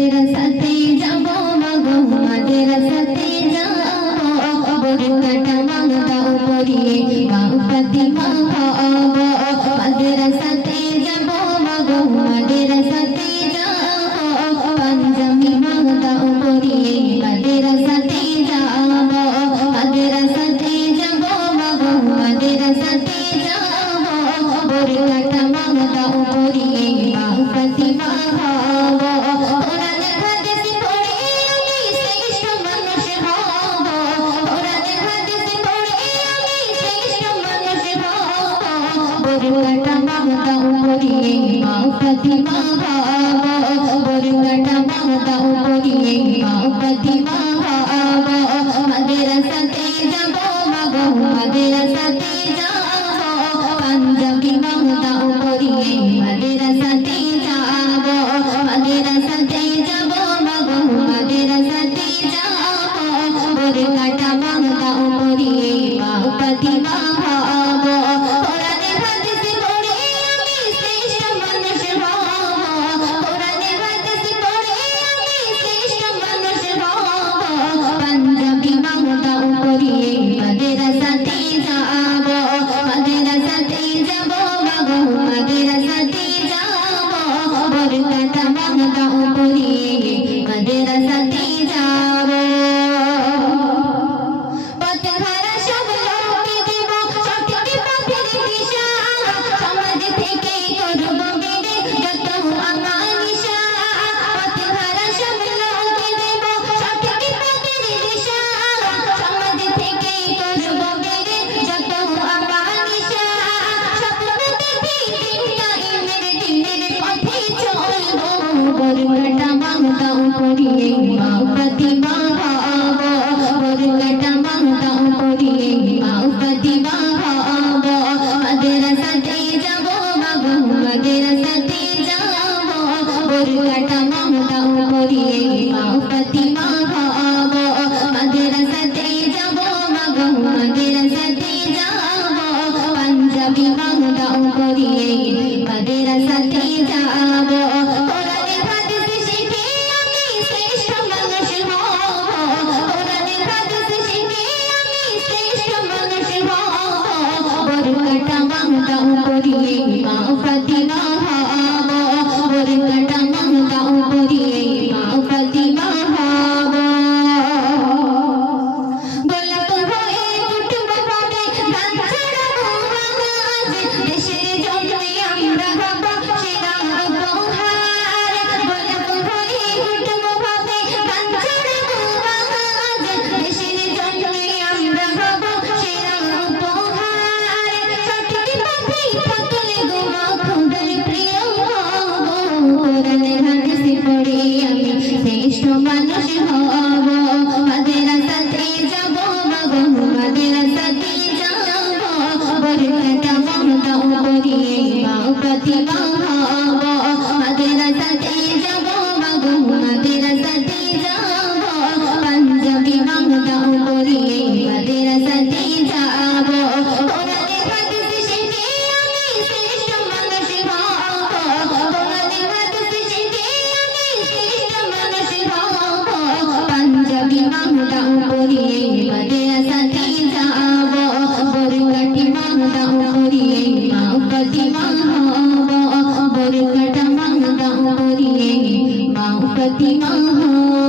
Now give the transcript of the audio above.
মাদ্রাসাতে যাব মাগো মাদ্রাসাতে যাব বরকত মাগদাও পড়িয়ে মা ফাতিমা হব মাদ্রাসাতে যাব মাগো মাদ্রাসাতে যাব পাঞ্জাবি মাগদাও পড়িয়ে মাদ্রাসাতে যাব মাদ্রাসাতে যাব মাগো মাদ্রাসাতে যাব বরকত মাগদাও পড়িয়ে মা ফাতিমা হব কোরআনের হাদিস পড়ে আমি শ্রেষ্ঠ মানুষ হব কোরআনের হাদিস পড়ে আমি শ্রেষ্ঠ মানুষ হব বরকত মাগদাও পড়িয়ে মা ফাতিমা হব বরকত মাগদাও পড়িয়ে মা ফাতিমা হব মাদ্রাসাতে যাব মাগো মাদ্রাসাতে যাব পাঞ্জাবি মাগদাও পড়িয়ে মাদ্রাসাতে যাব মাদ্রাসাতে যাব মাগো মাদ্রাসাতে যাব বরকত মাগদাও পড়িয়ে মা ফাতিমা হব কোরআনের হাদিস পড়ে আমি শ্রেষ্ঠ মানুষ হব কোরআনের হাদিস পড়ে আমি শ্রেষ্ঠ মানুষ হব পাঞ্জাবি মাগদাও পড়িয়ে মাদ্রাসাতে যাব মাদ্রাসাতে যাব মাগো মাদ্রাসাতে যাব বরকত মাগদাও পড়িয়ে মাদ্রাসাতে যাব পথহারা সব লোককে দেব সঠিক পথের দিশা সমাজ থেকে করব বেরে যত আমানিশা পথহারা সব লোককে দেব সঠিক পথের দিশা সমাজ থেকে করব বেরে যত আমানিশা স্বপ্ন দেখি দিনের পথে চলব বরকত মাগদাও পড়িয়ে মা ফাতিমা হব বরকত মাগদাও পড়িয়ে মা ফাতিমা হব মাদ্রাসাতে যাব মাগো মাদ্রাসাতে যাব বরকত মাগদাও পড়িয়ে মা ফাতিমা হব মাদ্রাসাতে যাব মাগো মাদ্রাসাতে যাব পাঞ্জাবি মাগদাও পড়িয়ে মাদ্রাসাতে যাব কোরআনের হাদিস শিখে আমি শ্রেষ্ঠ মানুষ হব কোরআনের হাদিস শিখে আমি শ্রেষ্ঠ মানুষ হব বরকত মাগদাও পড়িয়ে মা ফাতিমা হব বরকত মাগদাও পড়িয়ে মা ফাতিমা হব গোলাপ হয়ে উঠব পাবে গান ছড়াবো আওয়াজ দেশের জন্যে আমরা হব সেরা উপহার গোলাপ হয়ে উঠব পাবে গান ছড়াবো আওয়াজ দেশের জন্যে আমরা হব সেরা উপহার সঠিক পথে পথে গোমা খুদার প্রিয় হব কোরআনের হাদিস পড়ে আমি শ্রেষ্ঠ মানুষ হব মাদ্রাসাতে যাব মাগো মাদ্রাসাতে যাব বরকত মাগদাও পড়িয়ে মা ফাতিমা হব মাদ্রাসাতে যাব মাগো মাদ্রাসাতে যাব পাঞ্জাবি মাগদাও পড়িয়ে মাদ্রাসাতে যাব কোরআনের হাদিস শিখে আমি শ্রেষ্ঠ মানুষ হব কোরআনের হাদিস শিখে আমি শ্রেষ্ঠ মানুষ হব পাঞ্জাবি মাগদাও পড়িয়ে মাদ্রাসাতে যাব বরকত মাগদাও পড়িয়ে মা ফাতিমা হব বরকত মাগদাও পড়িয়ে মা ফাতিমা হব